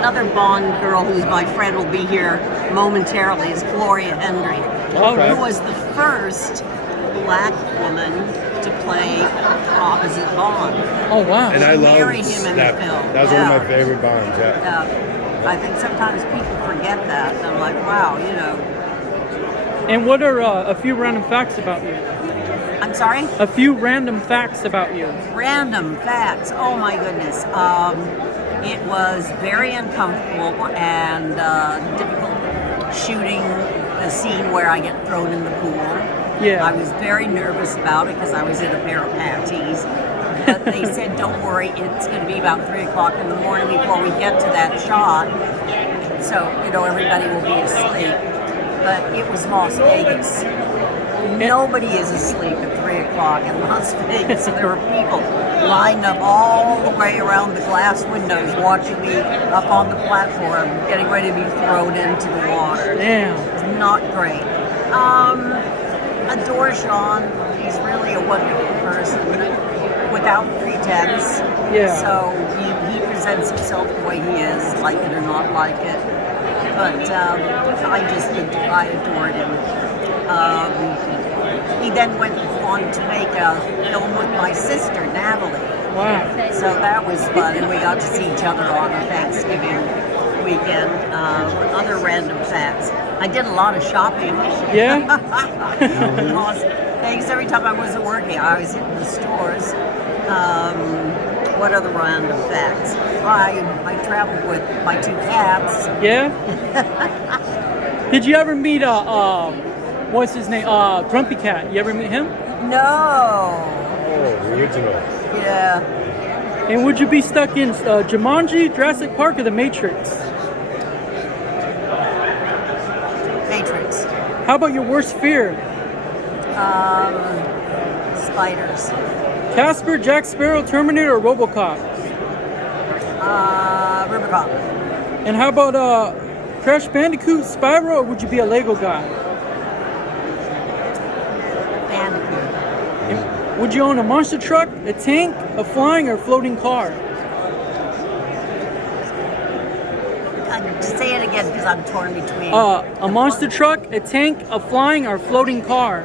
Another Bond girl who's my friend will be here momentarily is Gloria Hendry, Okay. who was the first black woman to play opposite Bond. Oh, wow. And I married loved him in that. the film. That was one of my favorite Bonds. Yeah. I think sometimes people forget that. And I'm like, wow, you know. And what are a few random facts about you? I'm sorry? A few random facts about you. Random facts. Oh my goodness. It was very uncomfortable and difficult shooting the scene where I get thrown in the pool. Yeah. I was very nervous about it because I was in a pair of panties. But they said, don't worry, it's going to be about 3 o'clock in the morning before we get to that shot. So, you know, everybody will be asleep. But it was Las Vegas. Nobody is asleep at 3 o'clock in Las Vegas. So there were people lined up all the way around the glass windows watching me up on the platform, getting ready to be thrown into the water. Damn. It's not great. Adore Sean. He's really a wonderful person without pretense. Yeah. So he presents himself the way he is, like it or not like it. But I adored him. He then went on to make a film with my sister, Natalie. Wow. So that was fun, and we got to see each other on a Thanksgiving weekend. Other random facts. I did a lot of shopping. Yeah? Thanks. Every time I wasn't working, I was hitting the stores. What other random facts? I traveled with my 2 cats. Yeah? Did you ever meet what's his name? Grumpy Cat. You ever meet him? No. Oh, the original. Yeah. And would you be stuck in Jumanji, Jurassic Park, or The Matrix? Matrix. How about your worst fear? Spiders. Casper, Jack Sparrow, Terminator, or RoboCop? Rubicon. And how about Crash Bandicoot, Spyro, or would you be a Lego guy? Bandicoot. And would you own a monster truck, a tank, a flying or floating car? Say it again because I'm torn between. A monster truck, a tank, a flying or floating car?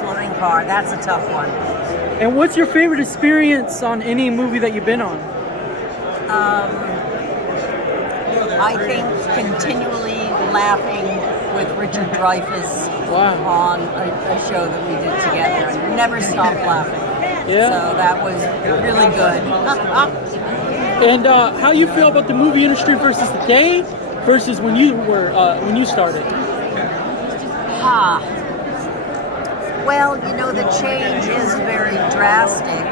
Floating car. That's a tough one. And what's your favorite experience on any movie that you've been on? I think continually laughing with Richard Dreyfuss on a show that we did together. I never stopped laughing. Yeah. So that was really good. And how you feel about the movie industry versus today versus when you started? Well, you know, the change is very drastic,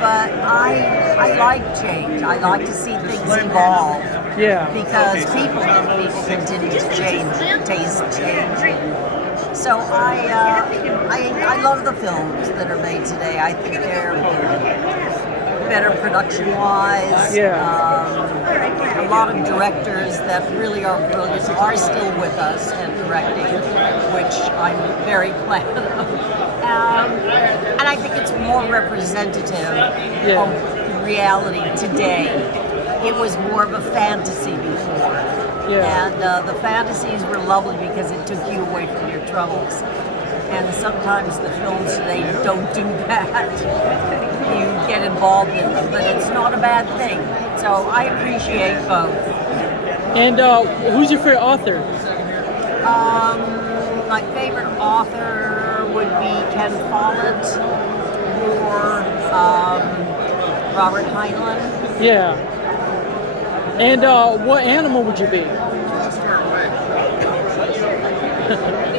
but I like change. I like to see things evolve. Yeah. Because people continue to change, taste change. So I love the films that are made today. I think they're better production-wise. Yeah. A lot of directors that really are brilliant are still with us and directing, which I'm very glad of. And I think it's more representative of reality today. It was more of a fantasy before. Yeah. And the fantasies were lovely because it took you away from your troubles. And sometimes the films today don't do that. You get involved in them, but it's not a bad thing. So I appreciate both. And who's your favorite author? My favorite author would be Ken Follett or Robert Heinlein. Yeah. And what animal would you be?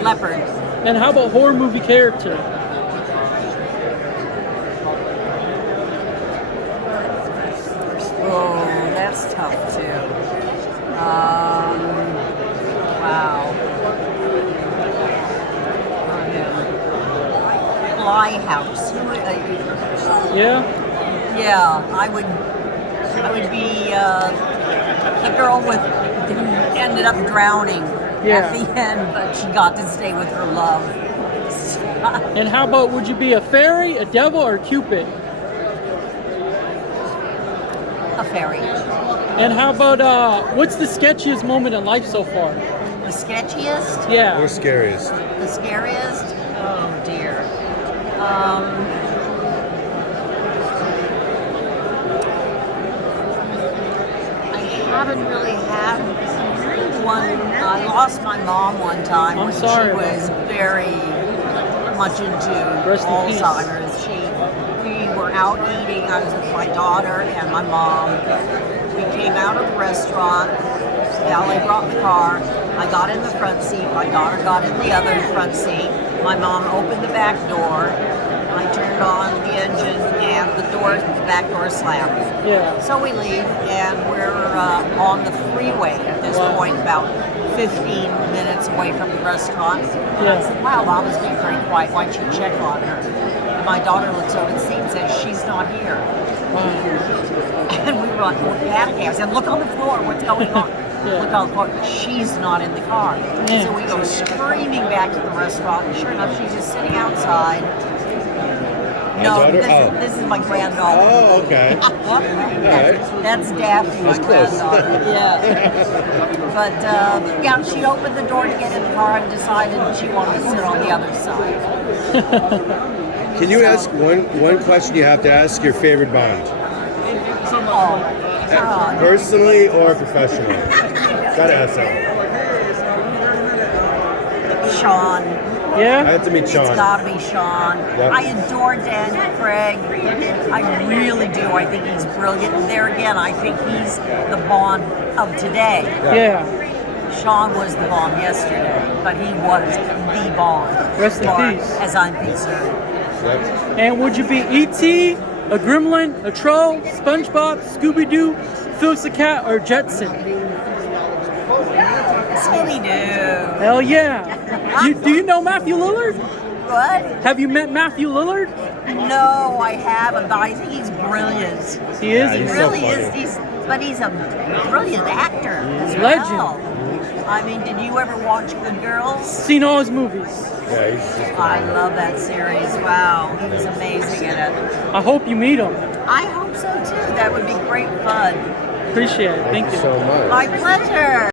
Leopard. And how about horror movie character? Oh, that's tough too. Wow. Lighthouse. Yeah. Yeah, I would be the girl who ended up drowning at the end, but she got to stay with her love. And how about, would you be a fairy, a devil, or Cupid? A fairy. And how about what's the sketchiest moment in life so far? The sketchiest? Yeah. Or scariest? The scariest? Oh dear. I haven't really had one. I lost my mom one time I'm when sorry. she was very much into Rest in peace. Alzheimer's. We were out eating. I was with my daughter and my mom. We came out of the restaurant. The valet brought the car. I got in the front seat. My daughter got in the other front seat. My mom opened the back door. I turned on the engine and the back door slammed. Yeah. So we leave and we're on the freeway at this point, about 15 minutes away from the restaurant. And I said, wow, Mom is being pretty quiet. Why don't you check on her? And my daughter looks over the seat and says, she's not here. And we were like, well, panicking. I said, look on the floor. What's going on? Look on the floor. She's not in the car. So we go screaming back to the restaurant. And sure enough, she's just sitting outside. No, this is my granddaughter. Oh, okay. That's Daphne, my granddaughter. Yeah. But yeah, she opened the door to get in the car and decided she wanted to sit on the other side. Can you ask one question you have to ask your favorite Bond? Oh, God. Personally or professionally? Gotta ask that. Sean. I Yeah? have to meet Sean. It's gotta be Sean. Yep. I adore Daniel Craig. I really do. I think he's brilliant. And there again, I think he's the Bond of today. Yeah. Sean was the Bond yesterday, but he was the Bond. Rest in as far peace. as I'm concerned. Yep. And would you be E.T., a gremlin, a troll, SpongeBob, Scooby-Doo, Phyllis the Cat, or Jetson? Scooby-Doo. Hell yeah. Do you know Matthew Lillard? What? Have you met Matthew Lillard? No, I haven't, but I think he's brilliant. He is. Yeah, He he's so really is. funny. But he's a brilliant actor as Legend. well. I mean, did you ever watch Good Girls? Seen all his movies. Yeah, he's just I love that series. Wow, he was amazing in it. I hope you meet him. I hope so too. That would be great fun. Appreciate it. Thank you. so much. My pleasure.